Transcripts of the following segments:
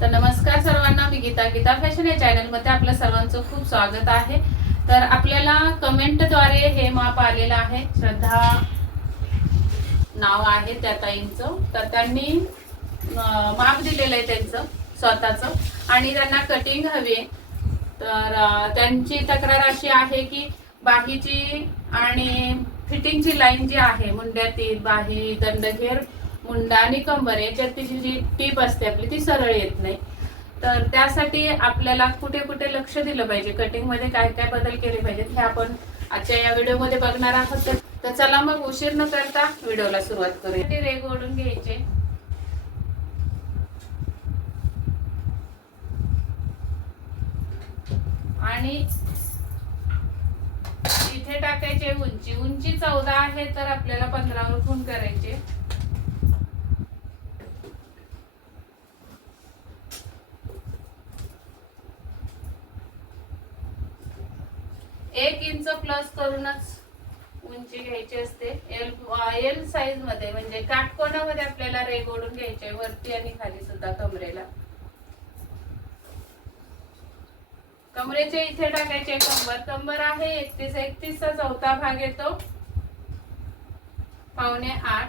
तर नमस्कार सर्वांना, मी गीता फॅशन या चॅनल मध्ये आपल्या सर्वांचं खूप स्वागत आहे। तर आपल्याला कमेंटद्वारे हे माप आलेलं आहे। श्रद्धा नाव आहे त्या ताईंचं, तर त्यांनी माप दिलेलं आहे त्यांचं स्वतःचं आणि त्यांना कटिंग हवी आहे। तर त्यांची तक्रार अशी आहे की बाहीची आणि फिटिंगची लाईन जी आहे मुंड्यातील बाही दंडघेर मुंडा आणि कंबर याच्यात जी टीप असते आपली ती सरळ येत नाही। तर त्यासाठी आपल्याला कुठे कुठे लक्ष दिलं पाहिजे, कटिंग मध्ये काय काय बदल केले पाहिजेत हे आपण आजच्या या व्हिडिओ मध्ये बघणार आहोत। तर चला मग उशीर न करता व्हिडिओला सुरुवात करूया। रेग ओढून घ्यायचे आणि इथे टाकायचे उंची 14 आहे, तर आपल्याला 15 वर खून करायचे। एक इंच प्लस करूनच उंची घ्यायची असते। एल साइज मध्ये म्हणजे काटकोनामध्ये आपल्याला रेग ओढून घ्यायचे वरती आणि खाली सुद्धा कमरेला। कमरेचे इथे टाकायचे कंबर आहे 31 चा चौथा भाग येतो 7.25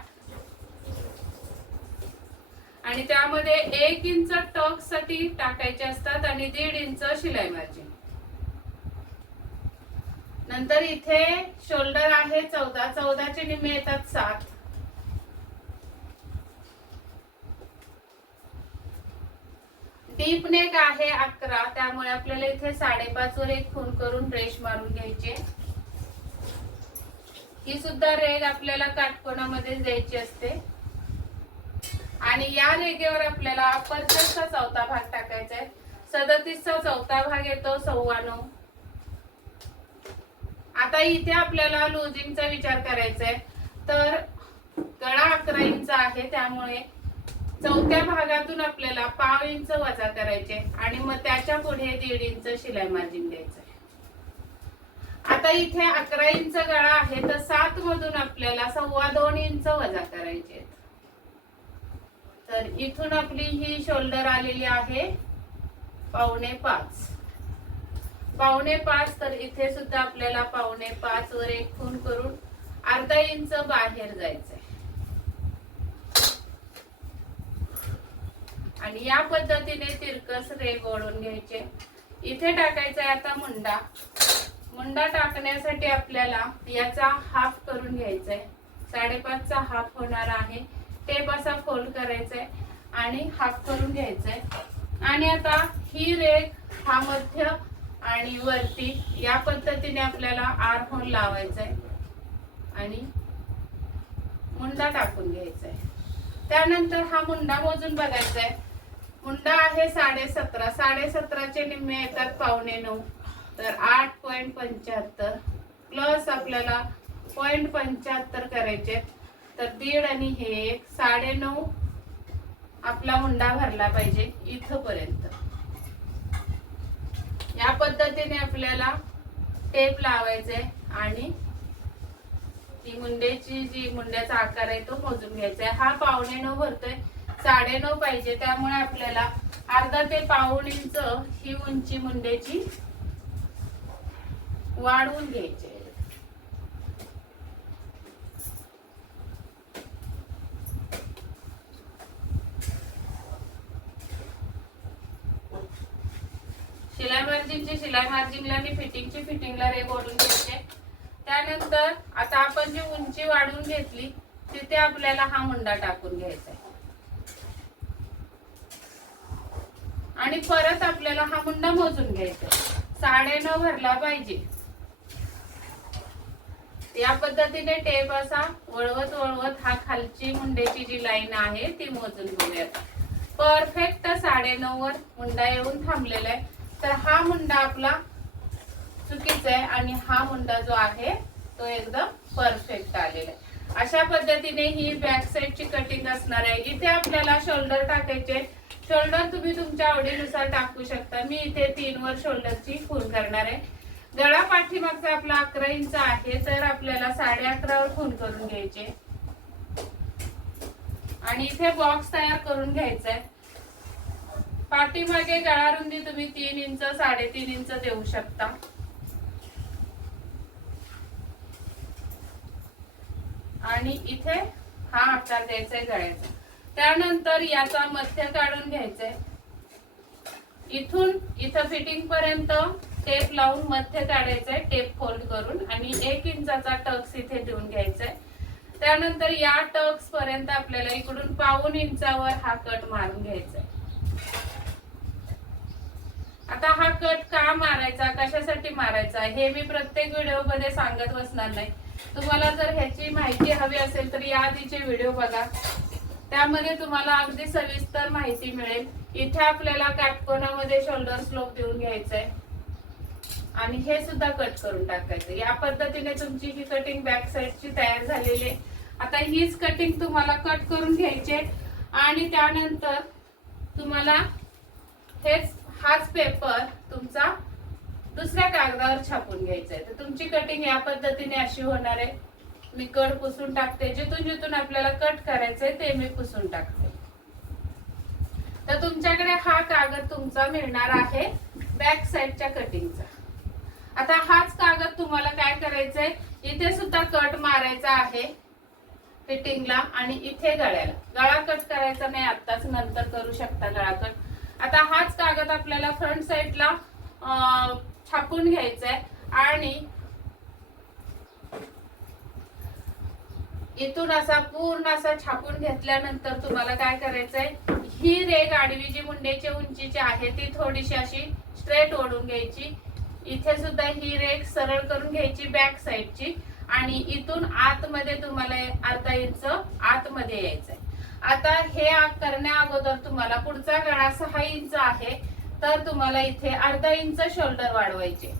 आणि त्यामध्ये 1 इंच टॉक साठी टाकायचे असतात आणि 1.5 इंच शिलाई मार्जिन। नंतर इथे शोल्डर आहे 14 चे निम्मे येतात 7। डीप नेक आहे 11, त्यामुळे आपल्याला इथे 5.5 वर एक खून करून रेष मारून घ्यायचे। ही सुद्धा रेग आपल्याला काटकोनामध्ये द्यायची असते आणि या रेगेवर आपल्याला अप्परचा चौथा भाग टाकायचा आहे। 37 चा चौथा भाग येतो 9.25। आता इथे आपल्याला लुजिंगचा विचार करायचा आहे, तर गळा 11 इंच आहे, त्यामुळे चौथ्या भागातून आपल्याला 1/2 इंच वजा करायचे आणि मग त्याच्या पुढे 1.5 इंच शिलाई मार्जिन द्यायचं आहे। आता इथे 11 इंच गळा आहे, तर 7 मधून आपल्याला 2.25 इंच वजा करायचे। तर इथून आपली ही शोल्डर आलेली आहे 5.25। तर इथे सुद्धा आपल्याला 5.25 वर एक खून करून अर्धा इंच बाहेर जायचंय आणि या पद्धतीने तिरकस रेग ओढून घ्यायचे। इथे टाकायचा आहे आता मुंडा टाकण्यासाठी आपल्याला याचा हाफ करून घ्यायचा आहे। 5.5 चा हाफ होणार आहे। टेप असा फोल्ड करायचा आहे आणि हाफ करून घ्यायचा आहे आणि आता ही रेग हा मध्य आणि वरती या पद्धतीने आपल्याला आर होल लावायचा आहे आणि मुंडा टाकून घ्यायचा आहे। त्यानंतर हा मुंडा मोजून बघायचा आहे। मुंडा आहे 17.5 चे निम्मे येतात 8.25, तर 8.75 प्लस आपल्याला 0.75 करायचे, तर 1.5 आणि हे 9.5 आपला मुंडा भरला पाहिजे इथपर्यंत। या पद्धतीने आपल्याला टेप लावायचे आणि ती मुंड्याचा आकार आहे तो मोजून घ्यायचा आहे। हा 9.25 भरतोय, 9.5 पाहिजे, त्यामुळे आपल्याला अर्धा ते 1/2 इंच ही उंची मुंड्याची वाढवून घ्यायची आहे। शिलाई मार्जिनला आणि फिटिंगला रेग ओढून घ्यायचे। त्यानंतर आता आपण जी उंची वाढवून घेतली तिथे आपल्याला हा मुंडा टाकून घ्यायचा आहे आणि परत आपल्याला हा मुंडा मोजून घ्यायचा आहे। 9.5 भरला पाहिजे। या पद्धतीने टेप असा वळवत हा खालची मुंड्याची जी लाईन आहे ती मोजून घेऊयात। परफेक्ट 9.5 वर मुंडा येऊन थांबलेला आहे, तर हा मुंडा आपला चुकीचा आहे आणि हा मुंडा जो आहे तो एकदम परफेक्ट आलेला आहे। अशा पद्धतीने ही बॅक साइडची कटिंग असणार आहे। इथे आपल्याला शोल्डर टाकायचे। शोल्डर तुम्ही तुमच्या आवडीनुसार टाकू शकता। मी इथे 3 वर शोल्डरची खून करणार आहे। गळा पाठीमागचा आपला 11 इंच आहे, तर आपल्याला 11.5 वर खून करून घ्यायचे आणि इथे बॉक्स तयार करून घ्यायचा आहे। पाठीमागे गळा रुंदी तुम्ही 3 इंच 3.5 इंच देऊ शकता. आणि इथे हा आकार द्यायचा आहे गळ्याचा. त्यानंतर याचा मध्य काढून घ्यायचंय. इथून इथं फिटिंग पर्यंत टेप लावून मध्य काढायचंय टेप फोल्ड करून आणि 1 इंचाचा टक्स इथे देऊन घ्यायचाय. त्यानंतर या टक्स पर्यंत आपल्याला इकडून 1.5 इंचावर हा कट मारून घ्यायचा. आता हा कट का मारायचा, कशासाठी मारायचा हे मी प्रत्येक व्हिडिओ मध्ये सांगत बसणार नाही. तुम्हाला जर ह्याची माहिती हवी असेल तर या आधीचे व्हिडिओ बघा, त्यामध्ये तुम्हाला अगदी सविस्तर माहिती मिळेल. इथे आपल्याला काटकोनामध्ये शोल्डर स्लोप देऊन घ्यायचंय आणि हे सुद्धा कट करून टाकायचं. या पद्धतीने तुमची ही कटिंग बॅक साइडची तयार झालेली आहे. आता हीच कटिंग तुम्हाला कट करून घ्यायचे आणि त्यानंतर तुम्हाला हाच पेपर तुमचा दुसऱ्या कागदावर छापून घ्यायचा आहे. तर तुमची कटिंग या पद्धतीने अशी होणार आहे. मी कट पुसून टाकते. जिथून जिथून आपल्याला कट करायचंय ते मी पुसून टाकते. तर तुमच्याकडे हा कागद तुमचा मिळणार आहे बॅक साइडच्या कटिंगचा. आता हाच कागद तुम्हाला काय करायचंय, इथे सुद्धा कट मारायचा आहे फिटिंगला आणि इथे गळ्याला. गळा कट करायचा नाही आत्ताच, नंतर करू शकता गळा कट. आता हाच कागद आपल्याला फ्रंट साइडला छापून घ्यायचा आहे आणि इथून असा पूर्ण असा छापून घेतल्यानंतर तुम्हाला काय करायचंय, ही रेघ आडवी जी मुंडेच्या उंचीची आहे ती थोडीशी अशी स्ट्रेट ओढून घ्यायची. इथे सुद्धा ही रेघ सरळ करून घ्यायची बॅक साइडची आणि इथून आतमध्ये तुम्हाला 1/2 इंच आतमध्ये यायचंय. आता हे करण्या अगोदर तुम्हाला पुढचा गळा 6 इंच आहे तर तुम्हाला इथे 1/2 इंच शोल्डर वाढवायचे.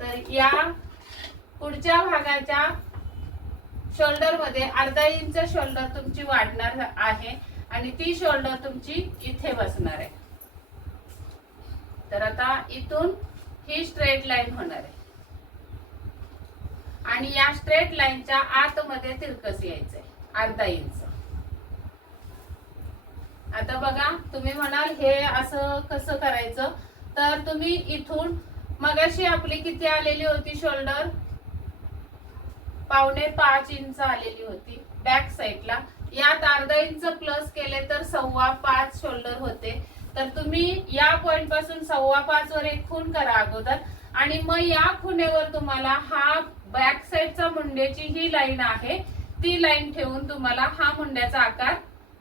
तर या पुढच्या भागाच्या शोल्डर मध्ये 1/2 इंच शोल्डर तुमची वाढणार आहे आणि ती शोल्डर तुमची इथे बसणार आहे. तर आता इथून ही स्ट्रेट लाईन होणार आहे आणि या स्ट्रेट लाईनच्या आतमध्ये तिरकस यायचंय 1/2 इंच. आता बघा, तुम्ही म्हणाल हे असं कसं करायचं, तर तुम्ही इथून मगाशी आपली किती आलेली होती शोल्डर, 4.5 इंच आलेली होती बॅक साइडला. यात 1/2 इंच प्लस केले तर 5.25 शोल्डर होते. तर तुम्ही या पॉइंट पासून 5.25 वर एक खूण करा अगोदर आणि मग या खुणेवर तुम्हाला हा बॅक साइडचा मुंड्याची ही लाईन आहे ती लाईन ठेवून तुम्हाला हा मुंड्याचा आकार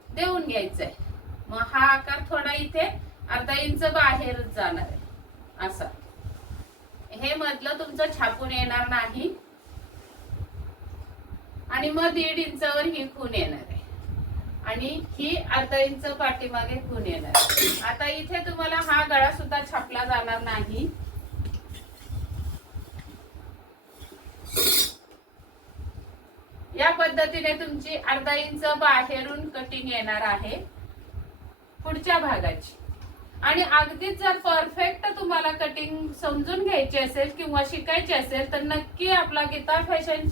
देऊन घ्यायचा आहे. मग हा आकार थोडा इथे 1/2 इंच बाहेरच जाणार आहे असा. हे मधलं तुमचं छापून येणार नाही आणि मग 1.5 इंचावर ही खूण येणार आहे आणि ही 1/2 इंच पाठीमागे खूण येणार आहे. आता इथे तुम्हाला हा गळा सुद्धा छापला जाणार नाही. या पद्धतीने तुमची 1/2 इंच बाहेरून कटिंग येणार आहे पुढच्या भागाची. आणि अगदीच जर परफेक्ट तुम्हाला कटिंग समजून घ्यायची असेल किंवा शिकायची असेल तर नक्की आपला गीता फॅशन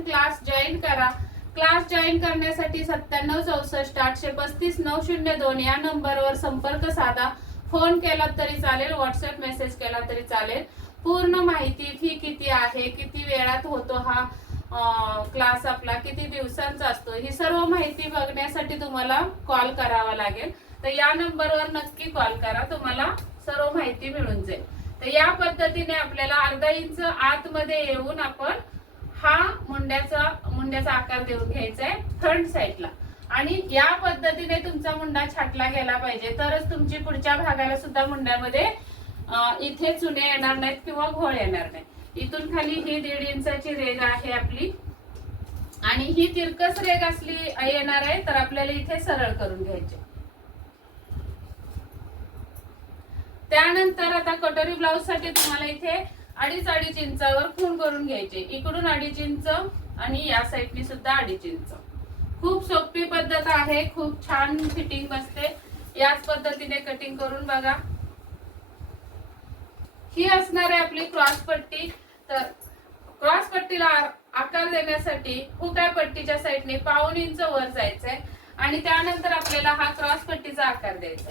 क्लास जॉईन करा. क्लास जॉईन करण्यासाठी 9764 835 902 या नंबरवर संपर्क साधा. फोन केला तरी चालेल, व्हॉट्सअप मेसेज केला तरी चालेल. पूर्ण माहिती, फी किती आहे, किती वेळात होतो हा क्लास आपला, किती दिवसांचा असतो, ही सर्व माहिती बघण्यासाठी तुम्हाला कॉल करावा लागेल. तर या नंबरवर नक्की कॉल करा, तुम्हाला सर्व माहिती मिळून जाईल. तर या पद्धतीने आपल्याला 1/2 इंच आतमध्ये येऊन आपण हा मुंड्याचा आकार देऊन घ्यायचा आहे फ्रंट साइडला. आणि या पद्धतीने तुमचा मुंडा छाटला गेला पाहिजे तरच तुमची पुढच्या भागाला सुद्धा मुंड्यामध्ये इथे चुने येणार नाहीत किंवा घोळ येणार नाही. इथून खाली ही 1.5 इंचाची रेघ आहे आपली आणि ही तिरकस रेघ असली येणार आहे तर आपल्याला इथे सरळ करून घ्यायचे. त्यानंतर आता कटोरी ब्लाउज साठी तुम्हाला इथे 2.5 इंचावर खूण करून घ्यायचे. इकडून 2.5 इंच आणि या साईडनी सुद्धा 2.5 इंच. खूप सोपी पद्धत आहे, खूप छान फिटिंग बसते. याच पद्धतीने कटिंग करून बघा. ही असणार आहे आपली क्रॉस पट्टी. तर क्रॉस पट्टीला आकार देण्यासाठी हुक्या पट्टीच्या साईडने 1/2 इंच वर जायचंय आणि त्यानंतर आपल्याला हा क्रॉस पट्टीचा आकार द्यायचा.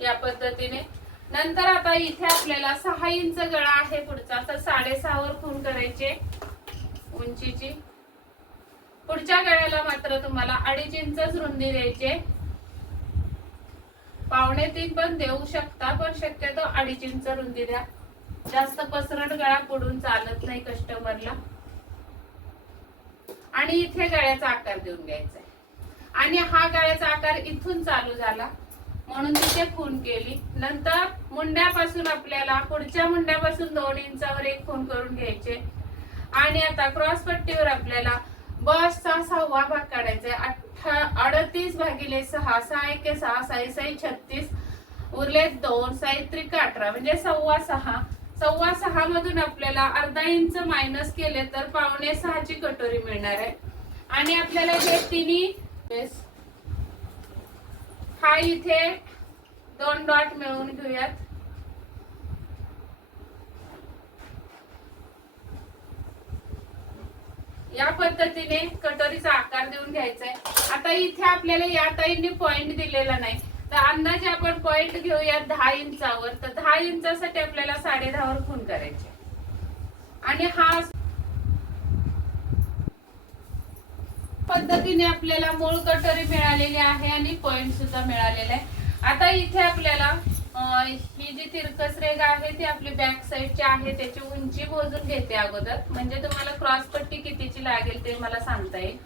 या पद्धतीने. नंतर आता इथे आपल्याला 6 इंच गळा आहे पुढचा, तर 6.5 वर खून करायचे उंचीची. पुढच्या गळ्याला मात्र तुम्हाला 2.5 इंचच रुंदी द्यायचे. 2.25 पण देऊ शकता, पण शक्यतो 2.5 इंच रुंदी द्या. जास्त पसरट गळा पुढून चालत नाही कस्टमरला. आणि इथे गळ्याचा आकार देऊन घ्यायचा आहे. आणि हा गळ्याचा आकार इथून चालू झाला म्हणून तिथे खून केली. नंतर मुंड्यापासून आपल्याला पुढच्या मुंड्यापासून 2 इंचावर एक खून करून घ्यायचे. आणि आता क्रॉस पट्टीवर आपल्याला बसचा 6वा भाग काढायचा आहे. 38 भागिले 6, 6 एके 6, 6 6 36, उरले 2, 6 त्रिक 18 म्हणजे 6.25. 6.25 मधून आपल्याला अर्धा इंच मायनस केले तर 5.25 ची कटोरी मिळणार आहे. आणि आपल्याला हे तिन्ही हा इथे 2 डॉट मिळवून घेऊयात. या पद्धतीने कटोरीचा आकार देऊन घ्यायचा आहे. आता इथे आपल्याला या ताईंनी पॉइंट दिलेला नाही, तर अंदाजे आपण पॉइंट घेऊया 10 इंचावर. तर 10 इंचासाठी आपल्याला 10.5 वर खून करायचे. आणि हा पद्धतीने आपल्याला मूळ कटोरी मिळालेली आहे आणि पॉइंट सुद्धा मिळालेला आहे. आता इथे आपल्याला ही जी तिरकस रेघ आहे ती आपली बॅक साईडची आहे, त्याची उंची मोजून घेते अगोदर, म्हणजे तुम्हाला क्रॉस पट्टी कितीची लागेल ते मला सांगता येईल.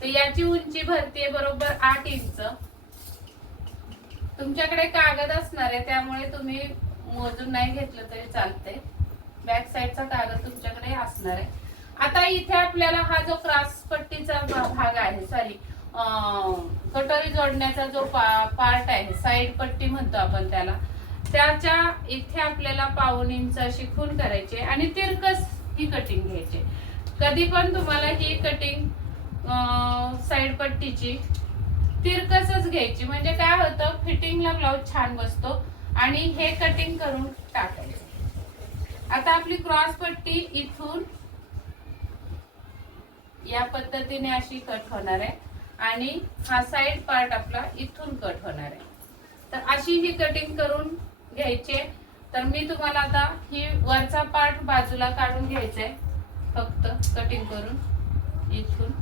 तर याची उंची भरतीये बरोबर 8 इंच. तुमच्याकडे कागद असणार आहे त्यामुळे तुम्ही मोजून नाही घेतलं तरी चालतंय. बॅक साईडचा कागद तुमच्याकडे असणार आहे. आता इथे आपल्याला हा जो क्रॉस पट्टीचा भाग आहे, सॉरी कटोरी जोडण्याचा जो पार्ट आहे, साईड पट्टी म्हणतो आपण त्याला, त्याच्या इथे आपल्याला 1.25 इंच अशी खून करायची आणि तिरकस ही कटिंग घ्यायची. कधी पण तुम्हाला ही कटिंग साईड पट्टीची तिरकसच घ्यायची, म्हणजे काय होतं फिटिंगला ब्लाउज छान बसतो. आणि हे कटिंग करून टाकायचं. आता आपली क्रॉस पट्टी इथून या पद्धतीने अशी कट होणार आहे आणि हा साइड पार्ट आपला इथून कट होणार आहे. तर अशी ही कटिंग करून घ्यायची. तर मी तुम्हाला आता ही वरचा पार्ट बाजूला काढून घ्यायचा आहे, फक्त कटिंग करून इथून.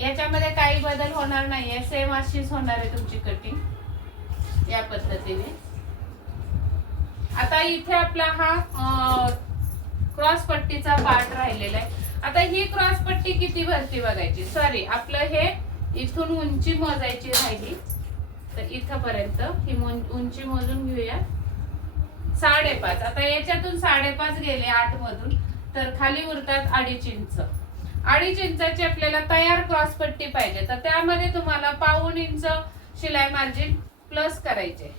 याच्यामध्ये काही बदल होणार नाहीये, सेम अशीच होणार आहे तुमची कटिंग या पद्धतीने. आता इथे आपला हा क्रॉस पट्टीचा पार्ट राहिलेला आहे. आता ही क्रॉस पट्टी किती भरती बघायची, सॉरी आपलं हे इथून उंची मोजायची राहिली. तर इथपर्यंत ही उंची मोजून घेऊया 5.5. आता याच्यातून 5.5 गेले 8 मधून, तर खाली उरतात 2.5 इंच. 2.5 इंचाची आपल्याला तयार क्रॉस पट्टी पाहिजे. तर त्यामध्ये तुम्हाला 1.25 इंच शिलाई मार्जिन प्लस करायचे.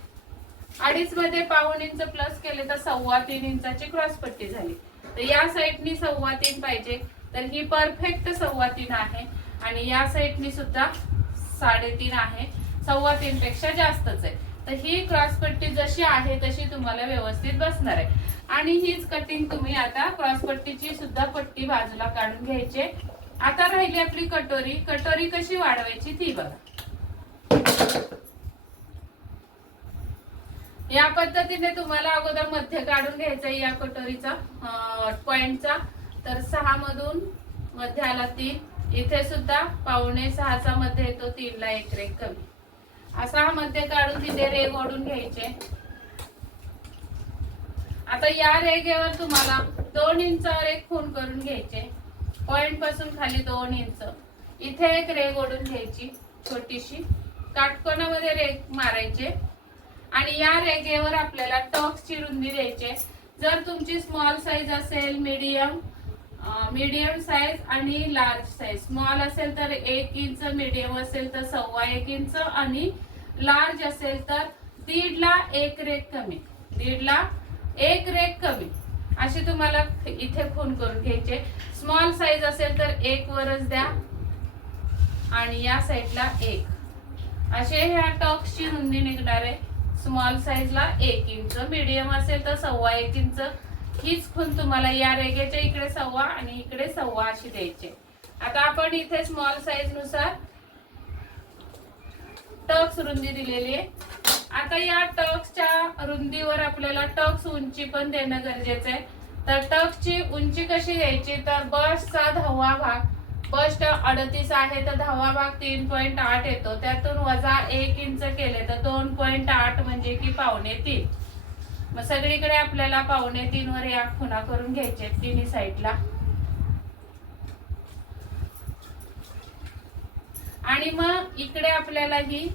2.5 मध्ये 1.25 इंच प्लस केले तर 3.25 इंचाची क्रॉस पट्टी झाली. तर या साईडनी 3.25 पाहिजे, तर ही परफेक्ट 3.25 आहे. आणि या साईडनी सुद्धा 3.5 आहे, 3.25 पेक्षा जास्तच आहे. तर ही क्रॉस पट्टी जशी आहे तशी तुम्हाला व्यवस्थित बसणार आहे. आणि हीच कटिंग तुम्ही आता क्रॉस पट्टीची सुद्धा पट्टी बाजूला काढून घ्यायची. आता राहिली आपली कटोरी. कटोरी कशी वाढवायची ती बघा. या पद्धतीने तुम्हाला अगोदर मध्य काढून घ्यायचा या कटोरीचा पॉइंटचा. तर 6 मधून मध्य आला 3, इथे सुद्धा 5.25 चा मध्ये येतो, 3 ला 1 रेघ कमी. असा हा मध्य काढून तिथे रेघ ओढून घ्यायचे. आता या रेघेवर तुम्हाला 2 इंचावर एक खूण करून घ्यायचे. पॉइंट पासून खाली 2 इंच. इथे एक रेघ ओढून घ्यायची छोटीशी, काटकोनामध्ये रेघ मारायचे. आणि या रेघेवर आपल्याला टॉक्सची रुंदी द्यायची. जर तुमची स्मॉल साईज असेल, मीडियम साईज आणि लार्ज साईज, स्मॉल असेल तर 1 इंच, मीडियम असेल तर 1.25 इंच आणि लार्ज असेल तर 1.5 ला 1 रेघ कमी, 1.5 ला 1 रेघ कमी अशी तुम्हाला इथे खूण करून घ्यायचे. स्मॉल साईज असेल तर 1 वरच द्या आणि या साईडला 1 असे ह्या टॉक्सची रुंदी निघणार आहे. स्मॉल साईज ला 1 इंच, मीडियम असेल तर 1.25 इंच. हीच खूण तुम्हाला या रेघेच्या इकडे 1.25 आणि इकडे 1.25 अशी द्यायची. आता आपण इथे स्मॉल साईज नुसार टक्स रुंदी दिलेली आहे। आता या टक्सच्या रुंदीवर आपल्याला टक्स उंची पण देणं गरजेचं आहे। तर टक्सची उंची कशी घ्यायची, तर बसचा 10वा भाग, बस 38 आहे तर 10वा भाग 3.8 येतो, त्यातून वजा 1 इंच केले तर 2.8 म्हणजे की 2.25। मग सगळीकडे आपल्याला 2.25 वर या खुणा करून घ्यायचे तिन्ही साईडला। आणि मग इकडे आपल्याला ही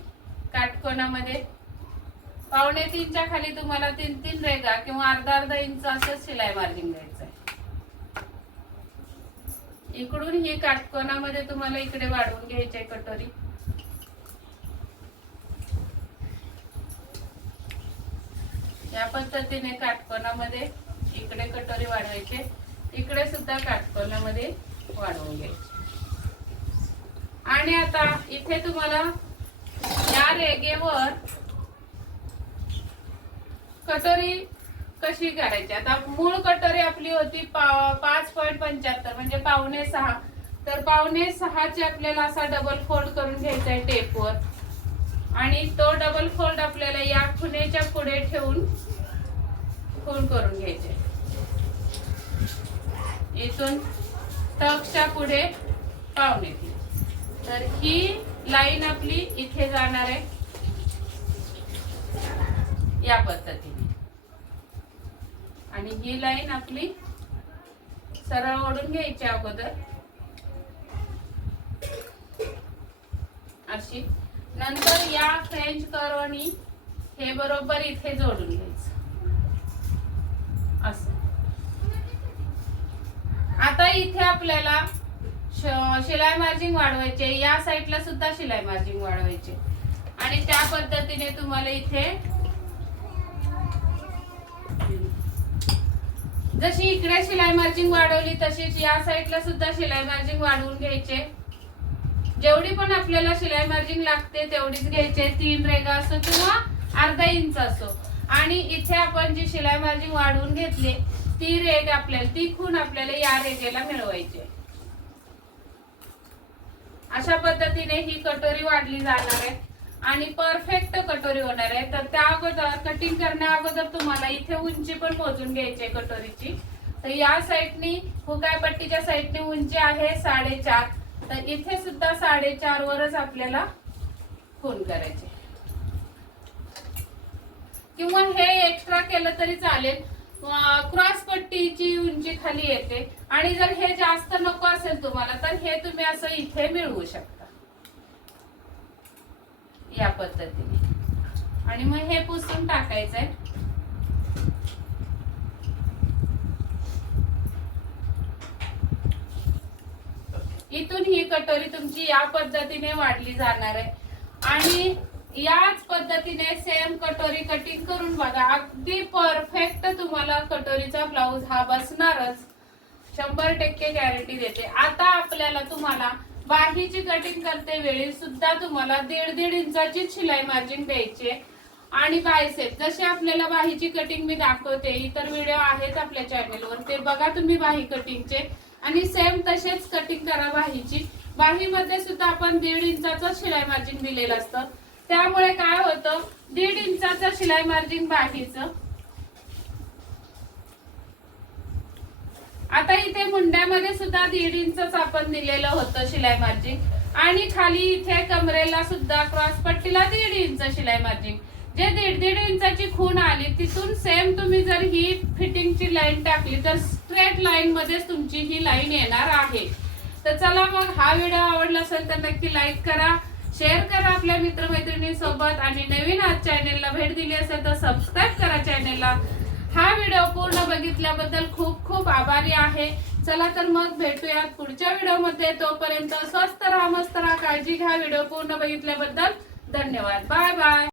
काटकोनामध्ये 2.25च्या खाली तुम्हाला 3-3 रेगा किंवा अर्धा इंच असं शिलाई मार्जिन द्यायचं आहे। इकडून ही काटकोनामध्ये तुम्हाला इकडे वाढवून घ्यायची आहे कटोरी। या पद्धतीने काटकोनामध्ये इकडे कटोरी वाढवायचे, इकडे सुद्धा काटकोनामध्ये वाढवून घ्यायचे। आणि आता इथे तुम्हाला या रेगेवर कटोरी कशी करायची, आता मूळ कटोरी आपली होती 5.75 म्हणजे 5.6, तर 5.6ची आपल्याला असा डबल फोल्ड करून घ्यायचा आहे टेपवर। आणि तो डबल फोल्ड आपल्याला या खुणेच्या पुढे ठेवून खूण करून घ्यायचे। इथून टक्सच्या पुढे 2.5, तर ही लाईन आपली इथे जाणार आहे या पद्धतीने। आणि ही लाईन आपली सरळ ओढून घ्यायची अगोदर अशी, नंतर या फ्रेंच कर्वनी हे बरोबर इथे जोडून घ्यायचं असं। आता इथे आपल्याला शिलाई मार्जिन वाढवायचे, या साईडला सुद्धा शिलाई मार्जिन वाढवायचे। आणि त्या पद्धतीने तुम्हाला इथे जशी इकडे शिलाई मार्जिन वाढवली तशीच या साईडला सुद्धा शिलाई मार्जिन वाढवून घ्यायचे। जेवढी पण आपल्याला शिलाई मार्जिन लागते तेवढीच घ्यायचे, 3 रेगा असो किंवा अर्धा इंच असो। आणि इथे आपण जी शिलाई मार्जिन वाढवून घेतली ती रेग आपल्याला, ती खूण आपल्याला या रेगेला मिळवायची। अशा पद्धतीने ही कटोरी वाढली जाणार आहे आणि परफेक्ट कटोरी होणार आहे। तर त्या अगोदर कटिंग करण्या अगोदर तुम्हाला इथे उंची पण मोजून घ्यायची आहे कटोरीची। तर या साईडनी हुकायपट्टीच्या साईडनी उंची आहे 4.5, तर इथे सुद्धा 4.5 वरच आपल्याला खूण करायचे, किंवा हे एक्स्ट्रा केलं तरी चालेल। क्रॉस पट्टीची उंची खाली येते आणि जर हे जास्त नको असेल तुम्हाला तर हे तुम्ही असं इथे मिळवू शकता या पद्धतीने। आणि मग हे पुसून टाकायचंय। इथून ही कटोरी तुमची या पद्धतीने वाढली जाणार आहे। आणि याच पद्धतीने सेम कटोरी कटिंग करून बघा, अगदी परफेक्ट तुम्हाला कटोरीचा ब्लाउज हा बसणारच, 100% गॅरंटी देते। आता आपल्याला तुम्हाला बाहीची कटिंग करते वेळी सुद्धा तुम्हाला 1.5 इंचाची शिलाई मार्जिन द्यायची। आणि बायसेप जशी आपल्याला बाहीची कटिंग मी दाखवते, इतर व्हिडिओ आहेत आपल्या चॅनलवर, ते बघा तुम्ही बाही कटिंगचे आणि सेम तसेच कटिंग करा बाहीची। बाहीमध्ये सुद्धा आपण 1.5 इंचाचं शिलाई मार्जिन दिलेलं असतं, त्यामुळे काय होतं 1.5 इंचाचं शिलाई मार्जिन बाहीचं। आता इथे मुंड्यामध्ये सुद्धा 1.5 इंचच आपण दिलेलं होतं शिलाई मार्जिन, आणि खाली इथे कमरेला सुद्धा क्रॉस पट्टीला 1.5 इंच शिलाई मार्जिन। जे 1.5 इंचाची खूण आली तिथून सेम तुम्ही जर ही फिटिंगची लाईन टाकली तर स्ट्रेट लाईन मध्येच तुमची ही लाईन येणार आहे। तर चला मग, हा व्हिडिओ आवडला असेल तर नक्की लाईक करा, शेअर करा आपल्या मित्रमैत्रिणी सोबत, आणि नवीन आज चॅनेलला भेट दिली असेल तर सबस्क्राईब करा चॅनेलला। हा व्हिडिओ पूर्ण बघितल्याबद्दल खूप खूप आभारी आहे। चला तर मग भेटूयात पुढच्या व्हिडिओमध्ये, तोपर्यंत स्वस्त राहा, मस्त राहा, काळजी घ्या। व्हिडिओ पूर्ण बघितल्याबद्दल धन्यवाद, बाय बाय।